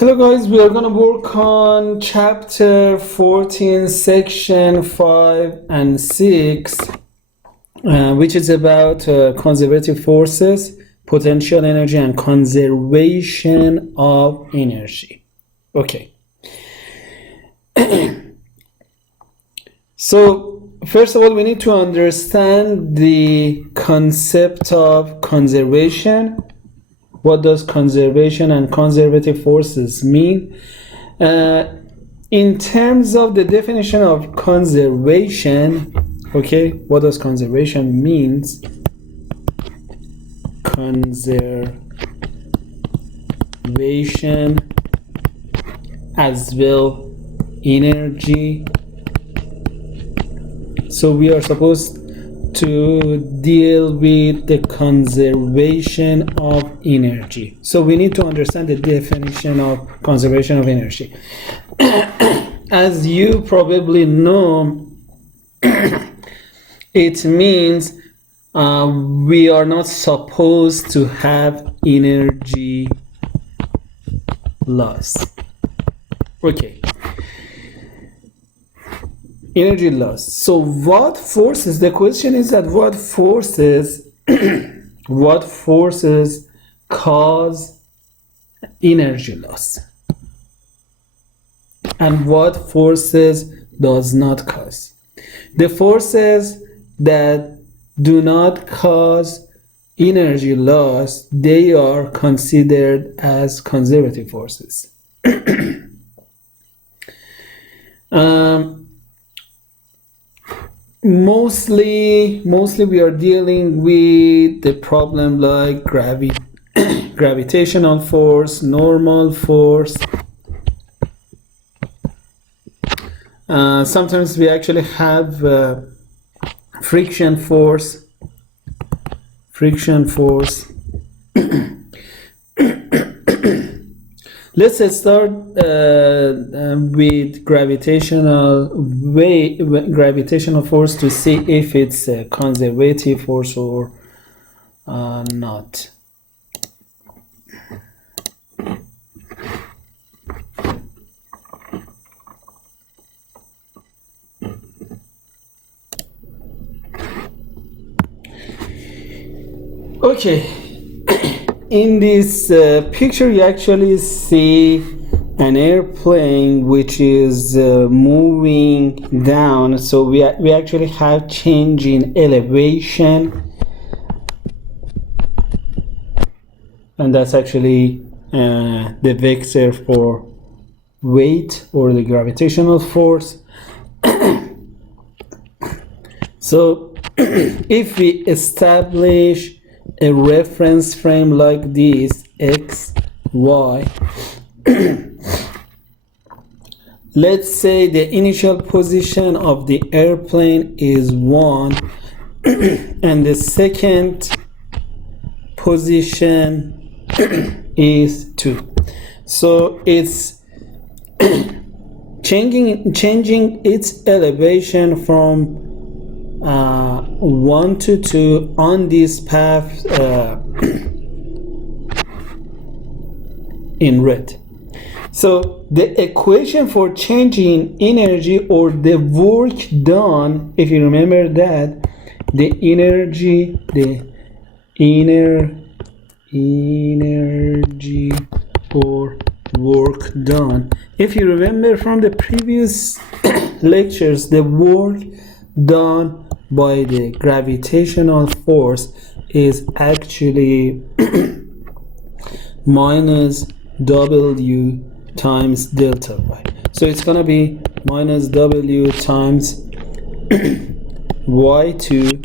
Hello guys, we are going to work on chapter 14, section 5 and 6, which is about conservative forces, potential energy, and conservation of energy. Okay. So, first of all, we need to understand the concept of conservation. What does conservation and conservative forces mean? In terms of the definition of conservation, okay, what does conservation means? Conservation as well energy. So we are supposed to deal with the conservation of energy. So we need to understand the definition of conservation of energy. As you probably know, it means we are not supposed to have energy loss. Okay. Energy loss. So what forces, the question is that what forces what forces cause energy loss and what forces does not cause. The forces that do not cause energy loss, they are considered as conservative forces. Mostly we are dealing with the problem like gravitational force, normal force. Sometimes we actually have friction force. Let's start with gravitational force to see if it's a conservative force or not. Okay. In this picture, you actually see an airplane which is moving down. So we actually have change in elevation, and that's actually the vector for weight or the gravitational force. So if we establish a reference frame like this, x, y, let's say the initial position of the airplane is 1 and the second position is 2. So it's changing its elevation from 1 to 2 on this path in red. So the equation for changing energy or the work done, if you remember that, the energy or work done, if you remember from the previous lectures, the work done by the gravitational force is actually minus W times delta y. So it's gonna be minus W times y2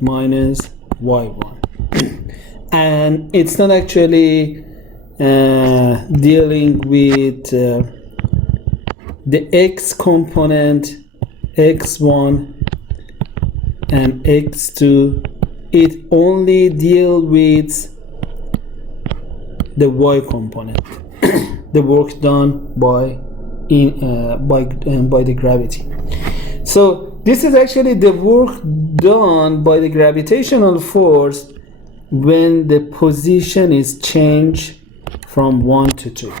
minus y1. And it's not actually dealing with the x component, x1 and x2. It only deals with the y component, the work done by the gravity. So this is actually the work done by the gravitational force when the position is changed from 1 to 2.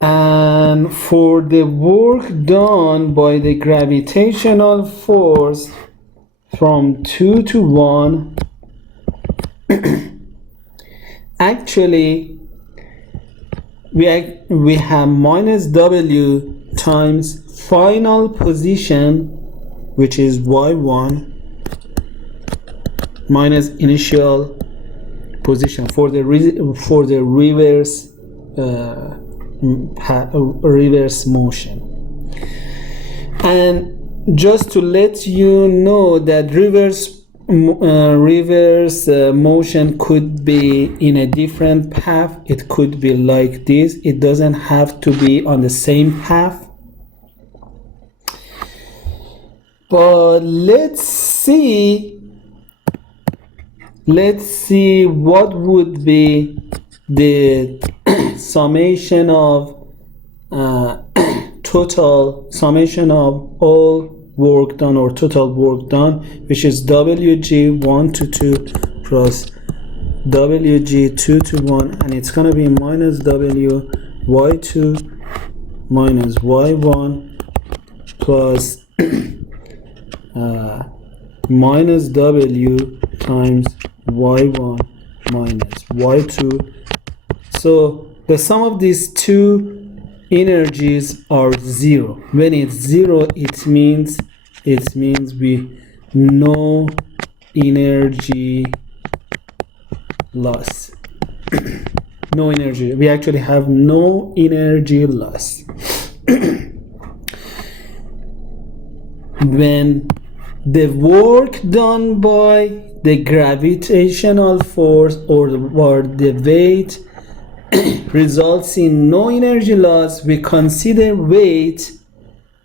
And for the work done by the gravitational force from 2 to 1, actually we have minus W times final position, which is y1, minus initial position for the reverse reverse motion. And just to let you know that reverse motion could be in a different path. It could be like this. It doesn't have to be on the same path. But let's see what would be the summation of total summation of all work done or total work done, which is WG 1 to 2 plus WG 2 to 1, and it's going to be minus W Y2 minus Y1 plus minus W times Y1 minus Y2. So the sum of these two energies are 0. When it's 0, it means we no energy loss. No energy. We actually have no energy loss. When the work done by the gravitational force or the weight results in no energy loss, we consider weight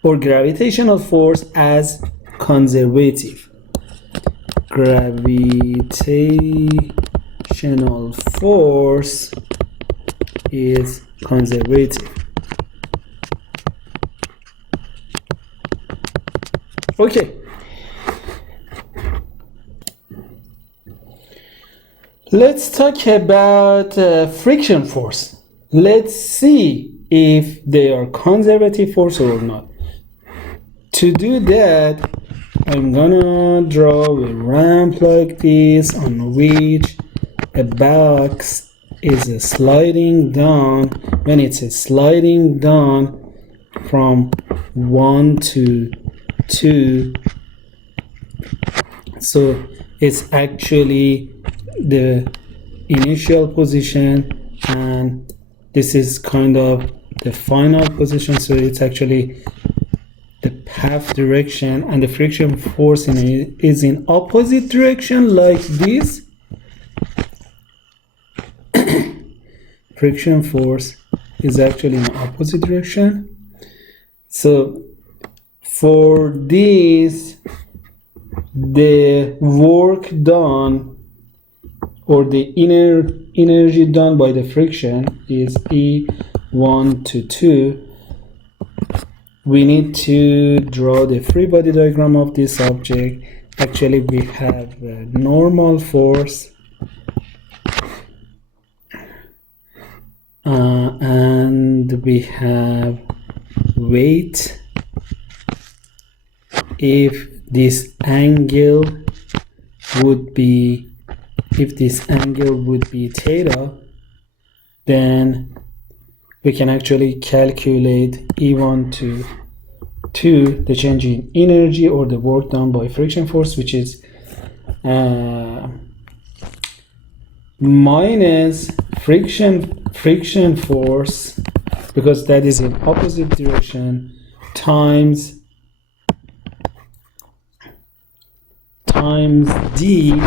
or gravitational force as conservative. Gravitational force is conservative. Okay. Let's talk about friction force. Let's see if they are conservative force or not. To do that, I'm gonna draw a ramp like this on which a box is sliding down. When it's sliding down from 1 to 2, so it's actually the initial position, and this is kind of the final position. So it's actually the path direction, and the friction force is in opposite direction like this. Friction force is actually in opposite direction. So for this, the work done or the inner energy done by the friction is E1 to 2. We need to draw the free body diagram of this object. Actually, we have a normal force and we have weight. If this angle would be theta, then we can actually calculate E1 to 2, the change in energy or the work done by friction force, which is minus friction force, because that is in opposite direction, times D,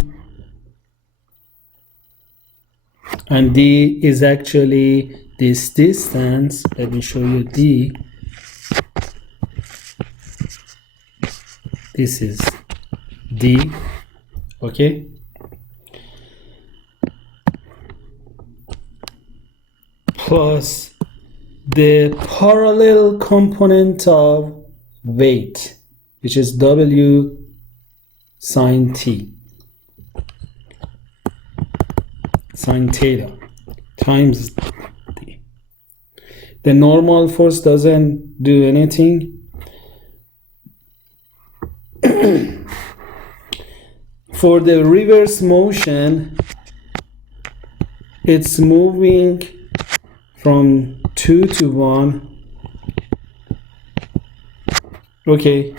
and D is actually this distance. Let me show you D. This is D, okay? Plus the parallel component of weight, which is W sine T, sine theta, times D. The normal force doesn't do anything. For the reverse motion, it's moving from 2 to 1. Okay,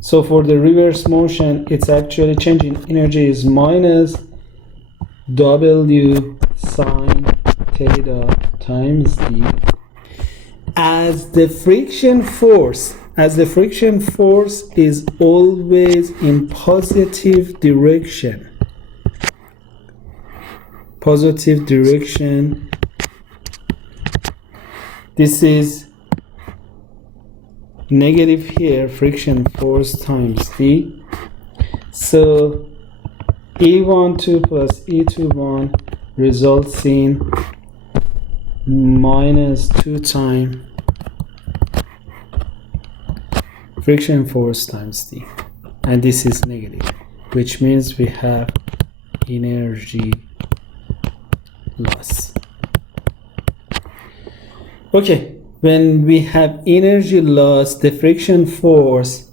so for the reverse motion, it's actually changing energy is minus W sine theta times D. As the friction force is always in positive direction. This is negative here, friction force times D. So E12 plus E21 results in minus 2 times friction force times D, and this is negative, which means we have energy loss. Okay, when we have energy loss, the friction force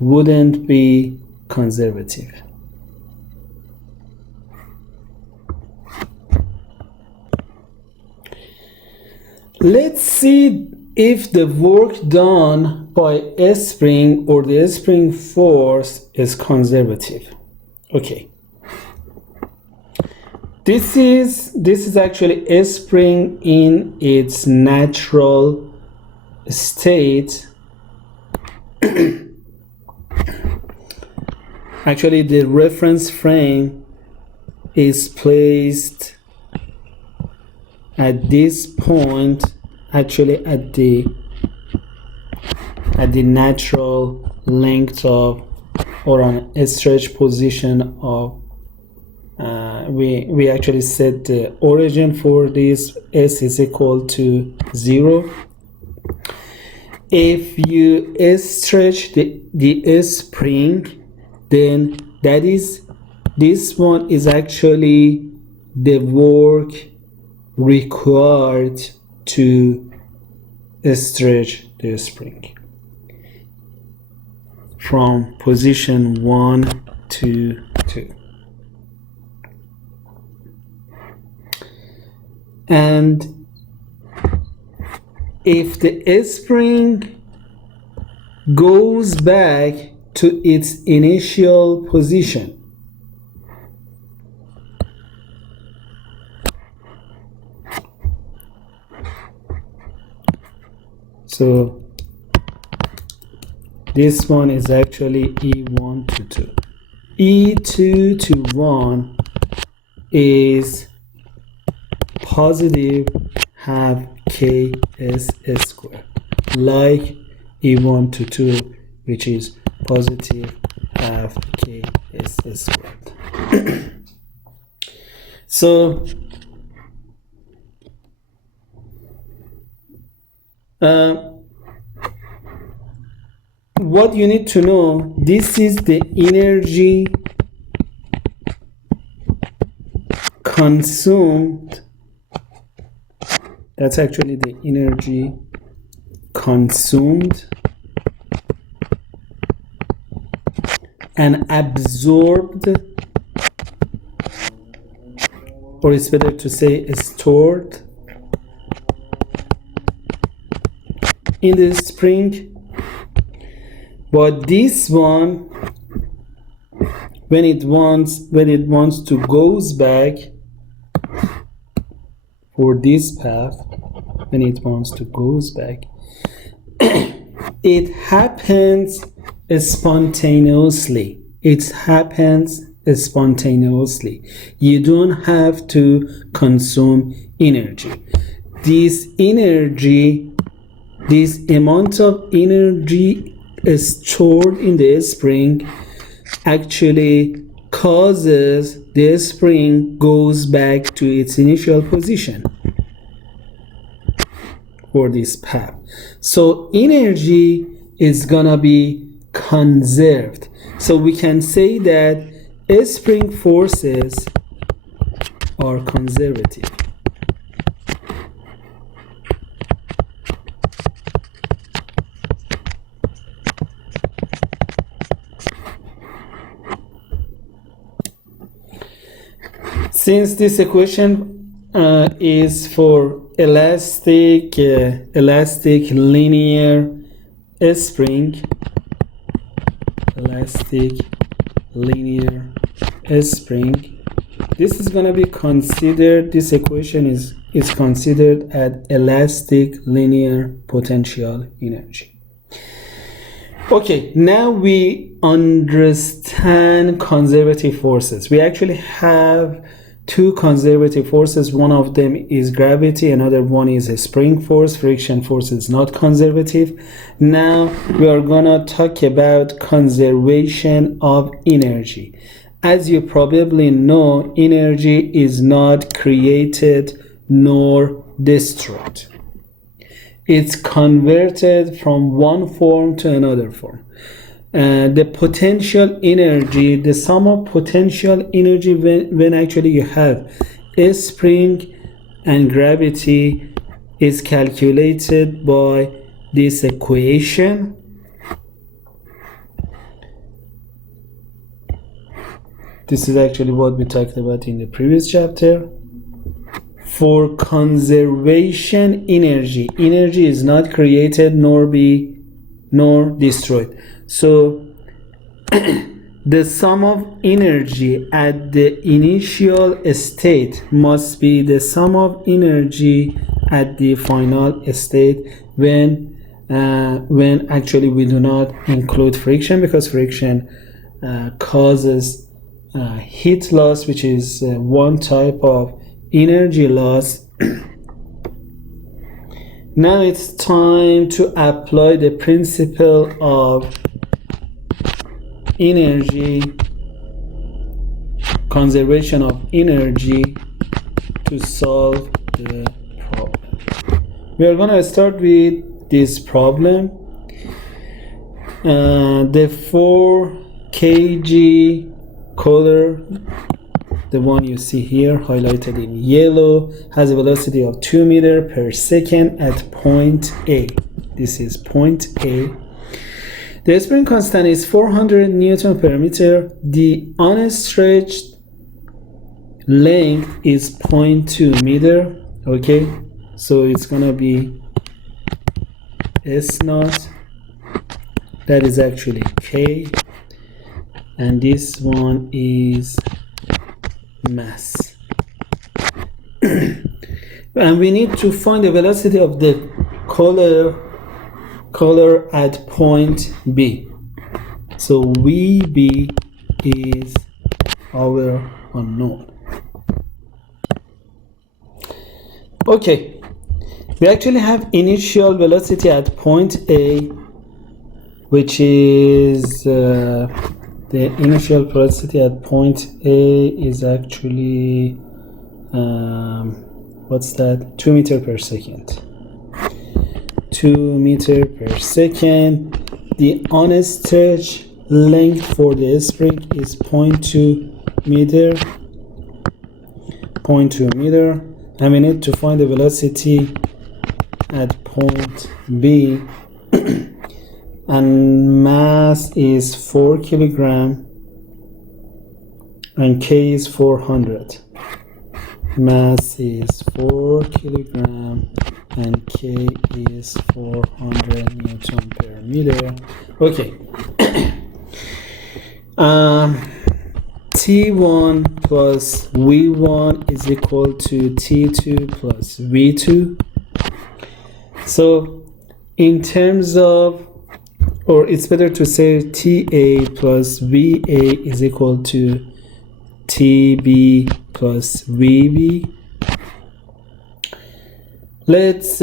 wouldn't be conservative. Let's see if the work done by a spring or the spring force is conservative. Okay. This is actually a spring in its natural state. Actually, the reference frame is placed at this point, actually at the natural length of, or on a stretch position of, we actually set the origin for this S is equal to 0. If you stretch the spring, then this one is actually the work required to stretch the spring from position 1 to 2. And if the spring goes back to its initial position, so this one is actually E1 to 2. E2 to 1 is positive half ks squared, like E1 to 2, which is positive half ks squared. So what you need to know, this is the energy consumed. That's actually the energy consumed and absorbed, or it's better to say stored in the spring. But this one, when it wants to goes back for this path, when it wants to goes back, it happens spontaneously. It happens spontaneously. You don't have to consume energy. This amount of energy stored in the spring actually causes the spring goes back to its initial position for this path. So energy is gonna be conserved. So we can say that spring forces are conservative. Since this equation is for elastic linear spring, this is going to be considered, this equation is considered at elastic linear potential energy. Okay, now we understand conservative forces. We actually have two conservative forces. One of them is gravity, another one is a spring force. Friction force is not conservative. Now we are gonna talk about conservation of energy. As you probably know, energy is not created nor destroyed. It's converted from one form to another form. The potential energy, the sum of potential energy when actually you have a spring and gravity is calculated by this equation. This is actually what we talked about in the previous chapter. For conservation energy, energy is not created nor destroyed. So the sum of energy at the initial state must be the sum of energy at the final state when actually we do not include friction, because friction causes heat loss, which is one type of energy loss. Now it's time to apply the principle of energy, conservation of energy, to solve the problem. We are going to start with this problem. The 4 kg color, the one you see here highlighted in yellow, has a velocity of 2 meters per second at point A. This is point A. The spring constant is 400 Newton per meter. The unstretched length is 0.2 meter. Okay, so it's gonna be S naught. That is actually K. And this one is mass. And we need to find the velocity of the color at point B. So VB is our unknown. Okay, we actually have initial velocity at point A, which is the initial velocity at point A is actually what's that? 2 meters per second. 2 meters per second. The unstretched length for the spring is 0.2 meter. 0.2 meter. And we need to find the velocity at point B. And mass is 4 kilogram and K is 400. Mass is 4 kilogram and K is 400 Newton per meter. Okay. T1 plus V1 is equal to T2 plus V2. So in terms of, or it's better to say TA plus VA is equal to TB plus VB. Let's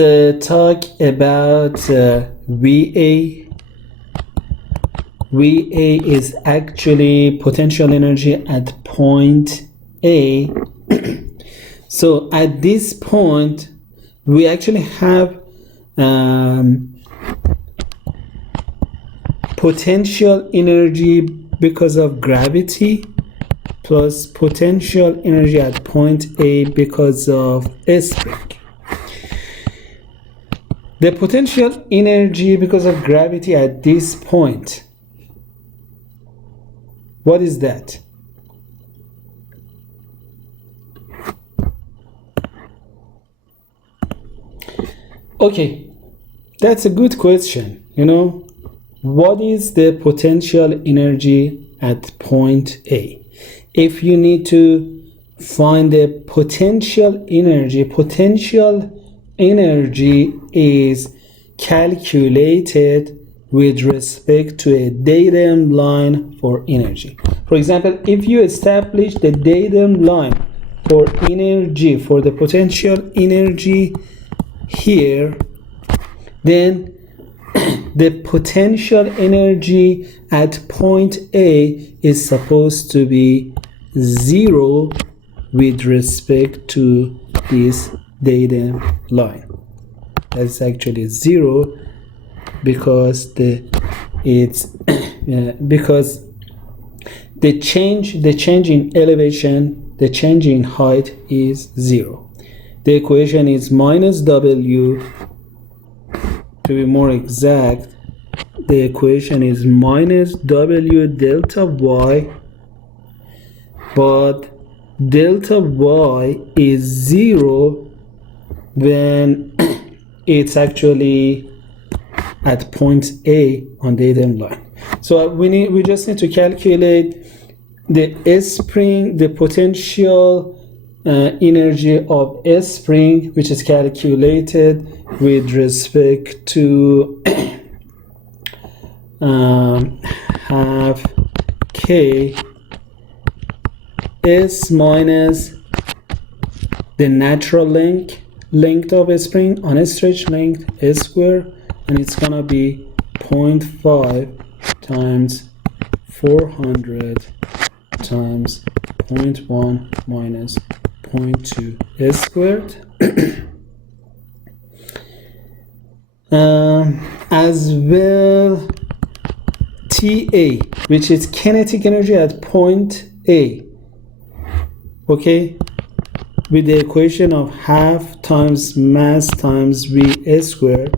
talk about VA. VA is actually potential energy at point A. So at this point, we actually have potential energy because of gravity plus potential energy at point A because of a spring. The potential energy because of gravity at this point, what is that? Okay, that's a good question. What is the potential energy at point A? If you need to find the potential energy is calculated with respect to a datum line for energy. For example, if you establish the datum line for energy, for the potential energy here, then the potential energy at point A is supposed to be 0 with respect to this datum line. That's actually 0 because because the change in elevation, the change in height is 0. The equation is minus W. To be more exact, the equation is minus W delta Y, but delta Y is 0 when it's actually at point A on the datum line. So we just need to calculate the spring, the potential energy of a spring, which is calculated with respect to half K S minus the natural length of a spring on a stretch length S square, and it's gonna be 0.5 times 400 times 0.1 minus 0.2 S squared. As well, TA, which is kinetic energy at point A, okay, with the equation of half times mass times V S squared,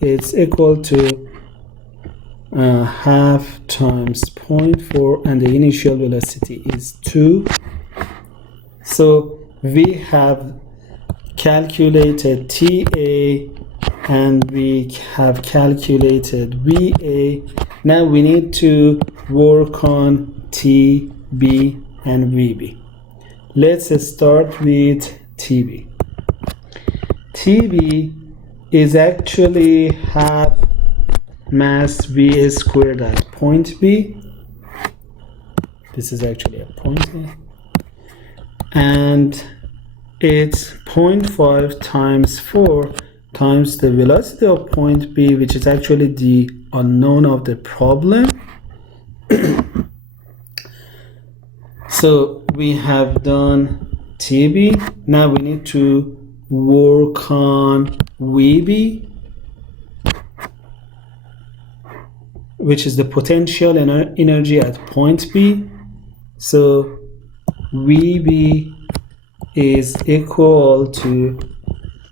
it's equal to half times 0.4, and the initial velocity is 2. So we have calculated TA and we have calculated VA. Now we need to work on TB and VB. Let's start with TB. TB is actually half mass V squared at point B. This is actually a point A. And it's 0.5 times 4 times the velocity of point B, which is actually the unknown of the problem. So we have done TB. Now we need to work on VB, which is the potential energy at point B. So VB is equal to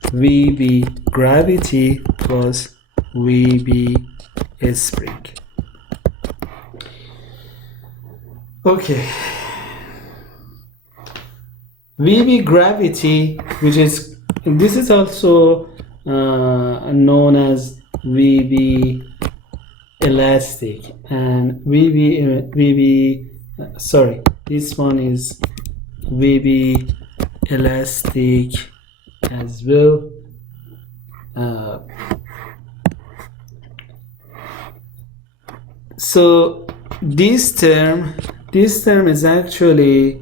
VB gravity plus VB spring. Okay. VB gravity, this is also known as VB elastic, and this one is VB elastic as well. So this term is actually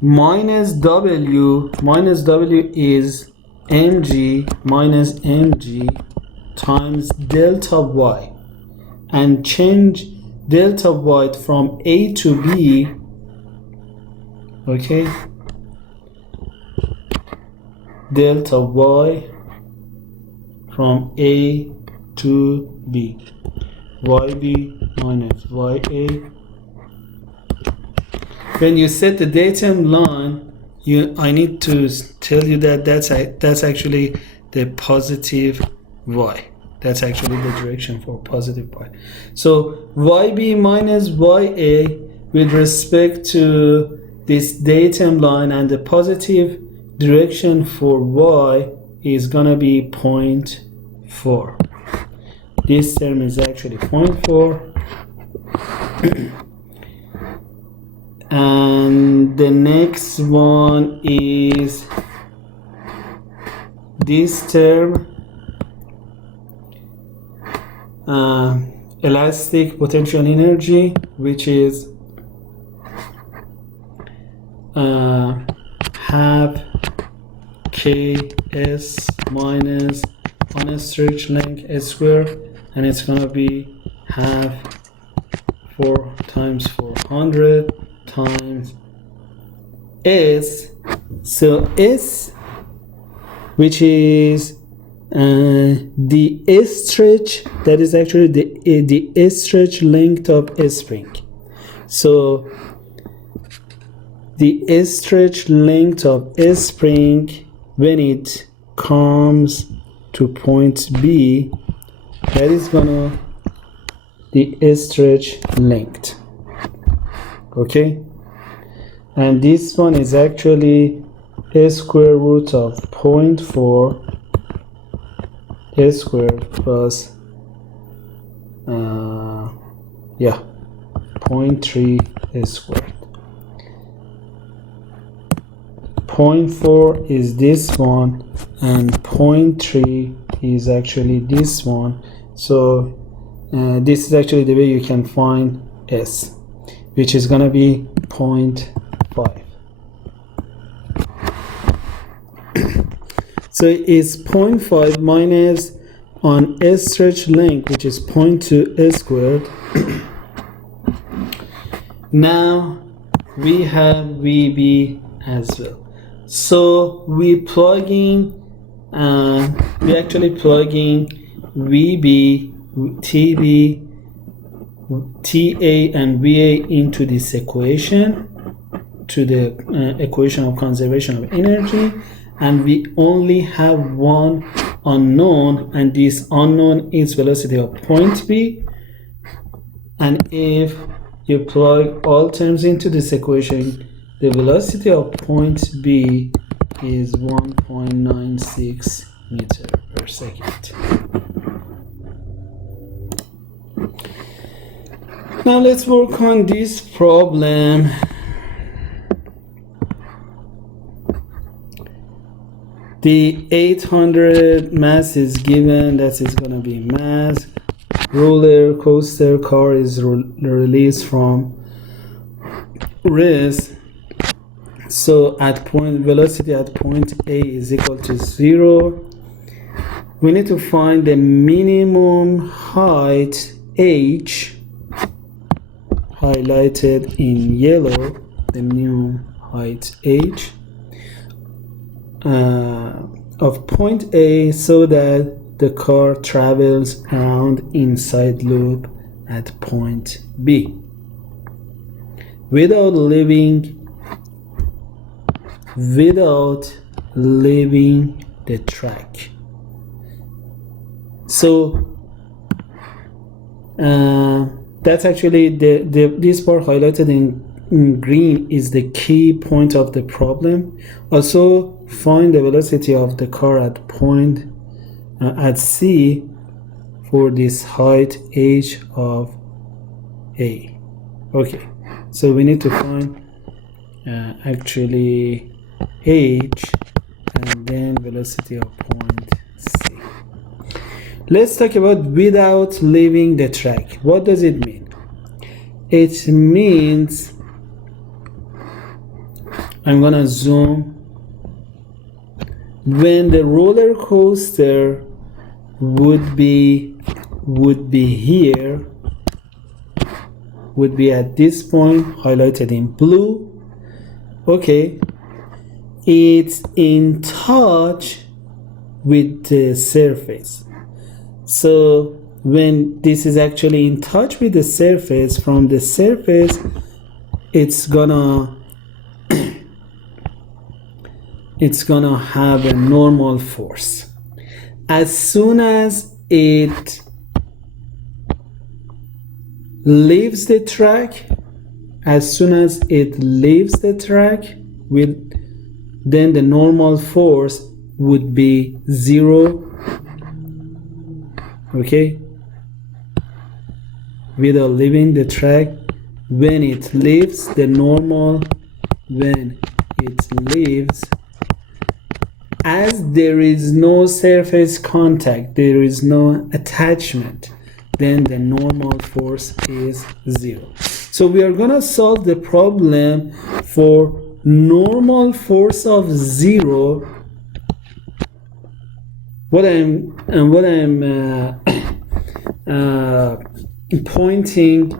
minus W is mg minus mg times delta y, and change delta y from A to B, okay, delta y from A to B, YB minus YA. When you set the datum line, I need to tell you that that's actually the positive y. That's actually the direction for positive y. So YB minus YA with respect to this datum line and the positive direction for y is gonna be 0.4. This term is actually 0.4. And the next one is this term, elastic potential energy, which is half ks minus on stretch length square, and it's gonna be half 4 times 400 times s. So s, which is the stretch, that is actually the stretch length of a spring. So the stretch length of a spring when it comes to point B, that is gonna the stretch length. Okay, and this one is actually a square root of 0.4 a squared plus 0.3 a squared. 0.4 is this one and 0.3 is actually this one. So this is actually the way you can find s, which is gonna be 0.5. So it's 0.5 minus on a stretch length, which is 0.2 a squared. Now we have VB as well. So we actually plug in VB, TB, TA and VA into this equation, to the equation of conservation of energy, and we only have one unknown, and this unknown is velocity of point B. And if you plug all terms into this equation, the velocity of point B is 1.96 meter per second. Now let's work on this problem. The 800 mass is given, that is going to be mass. Roller coaster car is released from rest. So at velocity at point A is equal to 0. We need to find the minimum height h, highlighted in yellow, the minimum height h of point A, so that the car travels around inside loop at point B without leaving the track. So that's actually this part highlighted in green is the key point of the problem. Also find the velocity of the car at point at C for this height h of A. Okay, so we need to find actually h and then velocity of point C. Let's talk about without leaving the track. What does it mean? It means, I'm gonna zoom, when the roller coaster would be here, would be at this point highlighted in blue. Okay, it's in touch with the surface. So when this is actually in touch with the surface, from the surface it's gonna have a normal force. As soon as it leaves the track, with then the normal force would be 0, okay, without leaving the track. When it leaves the normal, when it leaves, as there is no surface contact, there is no attachment, then the normal force is 0. So we are gonna solve the problem for normal force of 0. What I'm pointing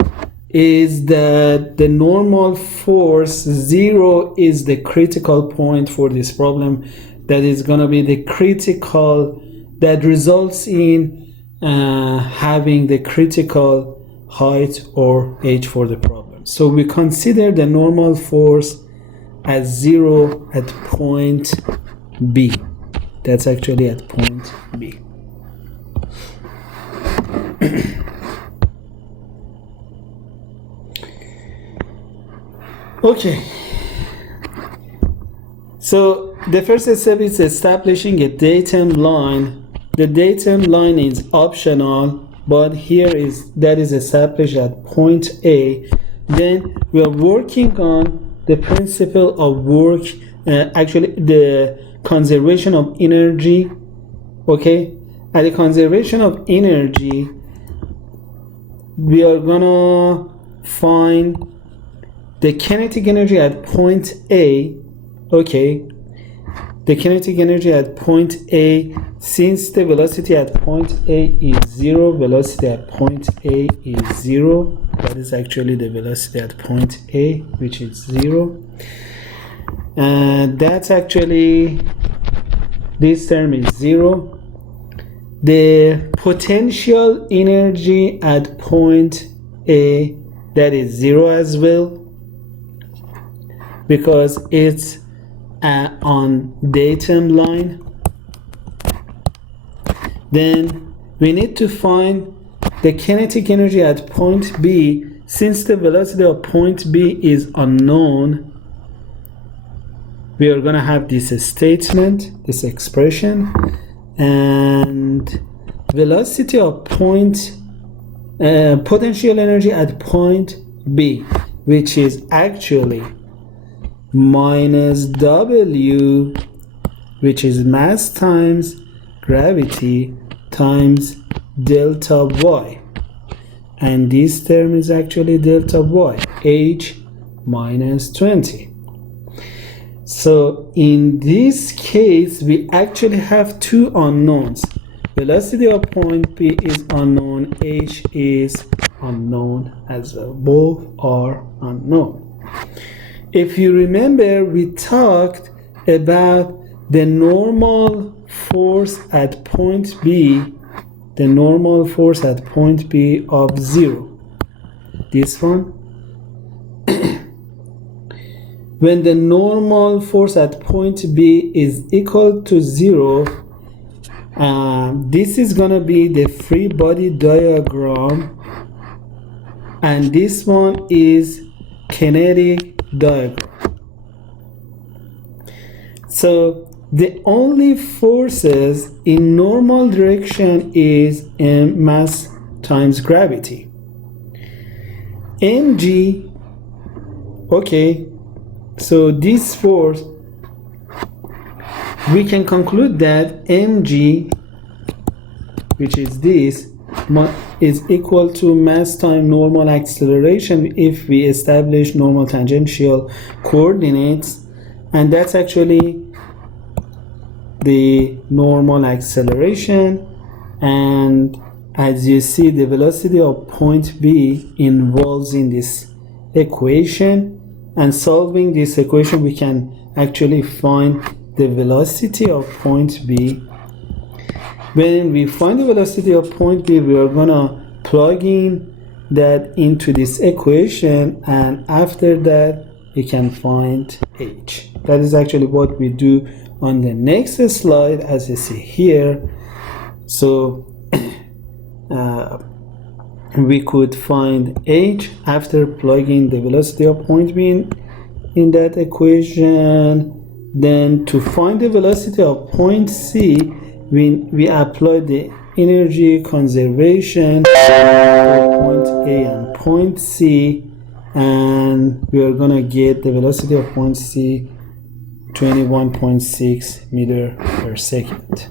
is that the normal force 0 is the critical point for this problem. That is going to be the critical that results in having the critical height or h for the problem. So we consider the normal force as 0 at point B. That's actually at point B. Okay, so the first step is establishing a datum line. The datum line is optional, but here that is established at point A. Then we are working on the principle of work, actually the conservation of energy. Okay, at the conservation of energy, we are gonna find the kinetic energy at point A. Okay, the kinetic energy at point A, since the velocity at point A is 0, velocity at point A is 0. That is actually the velocity at point A, which is 0. And that's actually, this term is 0. The potential energy at point A, that is 0 as well, because it's on datum line. Then we need to find the kinetic energy at point B. Since the velocity of point B is unknown, we are going to have this statement, this expression, and velocity of point, potential energy at point B, which is actually minus W, which is mass times gravity times delta Y, and this term is actually delta Y, H minus 20. So in this case, we actually have two unknowns. Velocity of point B is unknown, H is unknown as well. Both are unknown. If you remember, we talked about the normal force at point B, the normal force at point B of 0. This one. When the normal force at point B is equal to 0, this is going to be the free body diagram, and this one is kinetic diagram. So the only forces in normal direction is mass times gravity. mg, okay, so this force, we can conclude that mg, which is this, is equal to mass times normal acceleration if we establish normal tangential coordinates, and that's actually the normal acceleration. And as you see, the velocity of point B involves in this equation, and solving this equation we can actually find the velocity of point B. When we find the velocity of point B, we are gonna plug in that into this equation, and after that we can find h. That is actually what we do on the next slide, as you see here. So we could find h after plugging the velocity of point B in that equation, Then to find the velocity of point C, we apply the energy conservation for point A and point C, and we are gonna get the velocity of point C 21.6 meter per second.